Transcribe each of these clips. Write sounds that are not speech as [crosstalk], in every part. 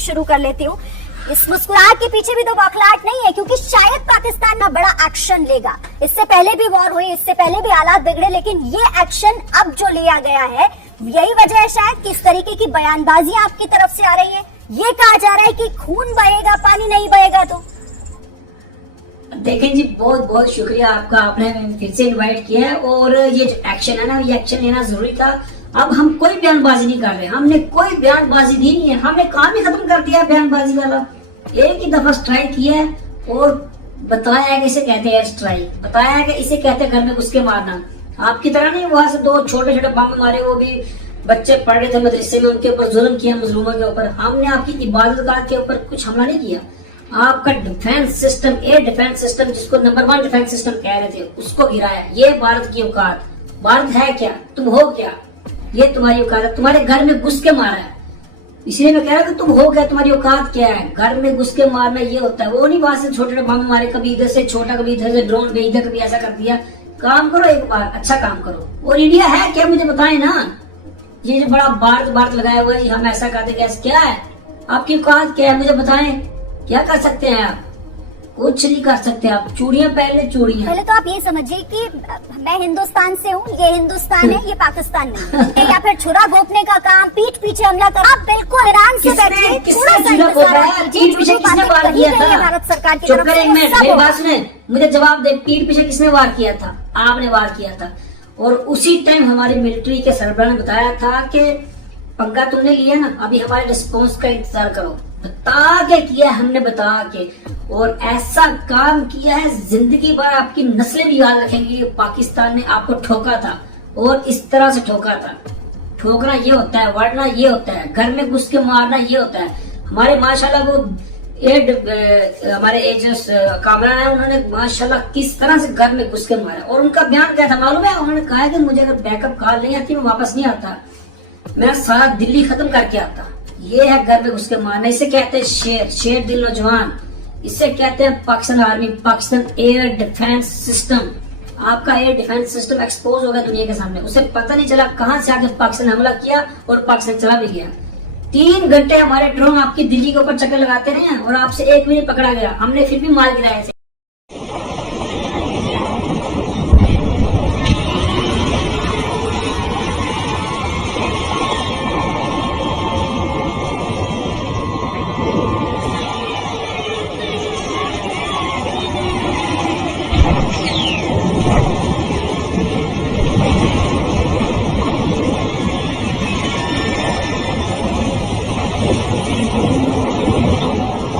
शुरू कर लेती हूँ। इस मुस्कुराहट के पीछे भी तो बौखलाहट नहीं है, क्योंकि शायद पाकिस्तान ना बड़ा एक्शन लेगा। इससे पहले भी वॉर हुई, इससे पहले भी हालात बिगड़े, लेकिन ये एक्शन अब जो लिया गया है, यही वजह है शायद कि इस तरीके की बयानबाजी आपकी तरफ़ से आ रही है। ये कहा जा रहा है कि खून बहेगा, पानी नहीं बहेगा तो। देखें जी, बहुत बहुत शुक्रिया आपका। आपने फिर से इनवाइट किया है और ये एक्शन है ना, ये एक्शन लेना ज़रूरी था। अब हम कोई बयानबाजी नहीं कर रहे, हमने कोई बयानबाजी दी नहीं है। हमने काम ही खत्म कर दिया बयानबाजी वाला। एक ही दफ़ा स्ट्राइक किया है और बताया कि इसे कहते हैं स्ट्राइक बताया कि इसे कहते हैं घर में घुस मारना। आपकी तरह नहीं, वहाँ से दो छोटे छोटे बम मारे, वो भी बच्चे पढ़ रहे थे मदरसे में, उनके ऊपर जुल्म किया मजलूमों के ऊपर। हमने आपकी इबादत गाह के ऊपर कुछ हमला नहीं किया। आपका defence system air defence system जिसको नंबर वन डिफेंस सिस्टम कह रहे थे, उसको गिराया। ये भारत की औकात। भारत है क्या? तुम हो क्या? ये तुम्हारी औकात है। तुम्हारे घर में घुस के मारा है। इसलिए मैं कह रहा कि तुम हो गया, तुम्हारी औकात क्या है? घर में घुस के मारना ये होता है। वो नहीं वहाँ से छोटे छोटे बम मारे, कभी इधर से, छोटा कभी इधर से, ड्रोन भेज दिया कभी ऐसा कर दिया। काम करो एक बार अच्छा काम करो। और इंडिया है क्या? मुझे बताए ना। ये जो बड़ा भारत भारत लगाया हुआ है हम ऐसा करते क्या है? आपकी औकात क्या है? मुझे बताए। क्या कर सकते हैं आप? कुछ नहीं कर सकते आप। चूड़ियाँ पहन ले चूड़ियाँ पहले तो आप ये समझिए कि मैं हिंदुस्तान से हूँ ये हिंदुस्तान है ये पाकिस्तान नहीं है। [laughs] या फिर छुरा घोपने का काम पीठ पीछे हमला कर। आप बिल्कुल ईरान से बैठिए था? भारत सरकार की तरफ़ मुझे जवाब दे पीठ पीछे किसने वार किया था? आपने वार किया था। और उसी टाइम हमारे मिलिट्री के सरबराह ने बताया था कि पंगा तुमने लिया ना अभी हमारे रिस्पॉन्स का इंतज़ार करो। बता के किया हमने बता के। और ऐसा काम किया है, ज़िंदगी भर आपकी नस्लें भी याद रखेंगी पाकिस्तान ने आपको ठोका था और इस तरह से ठोका था। ठोकना ये होता है वरना ये होता है, घर में घुस के मारना ये होता है। हमारे माशाल्लाह वो एड हमारे एजेंस कामरान है, उन्होंने माशाल्लाह किस तरह से घर में घुस के मारा। और उनका बयान क्या था मालूम है? उन्होंने कहा कि मुझे अगर बैकअप कॉल नहीं आती, मैं वापस नहीं आता। मैं सारा दिल्ली खत्म करके आता। ये है घर में घुस के मारना। इसे कहते हैं शेर शेर दिल नौजवान। इसे कहते हैं Pakistan army, Pakistan air defence system आपका एयर डिफेंस सिस्टम एक्सपोज हो गया दुनिया के सामने। उसे पता नहीं चला कहाँ से आके पाकिस्तान हमला किया और पाकिस्तान चला भी गया। तीन घंटे हमारे ड्रोन आपकी दिल्ली के ऊपर चक्कर लगाते रहे और आपसे एक मिनट पकड़ा गया। हमने फिर भी मार गिराया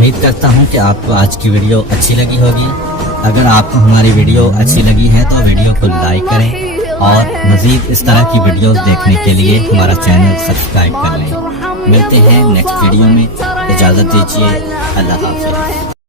उम्मीद करता हूँ कि आपको आज की वीडियो अच्छी लगी होगी। अगर आपको हमारी वीडियो अच्छी लगी है तो वीडियो को लाइक करें और मज़ीद इस तरह की वीडियोस देखने के लिए हमारा चैनल सब्सक्राइब कर लें। मिलते हैं नेक्स्ट वीडियो में। इजाज़त दीजिए। अल्लाह हाफिज़।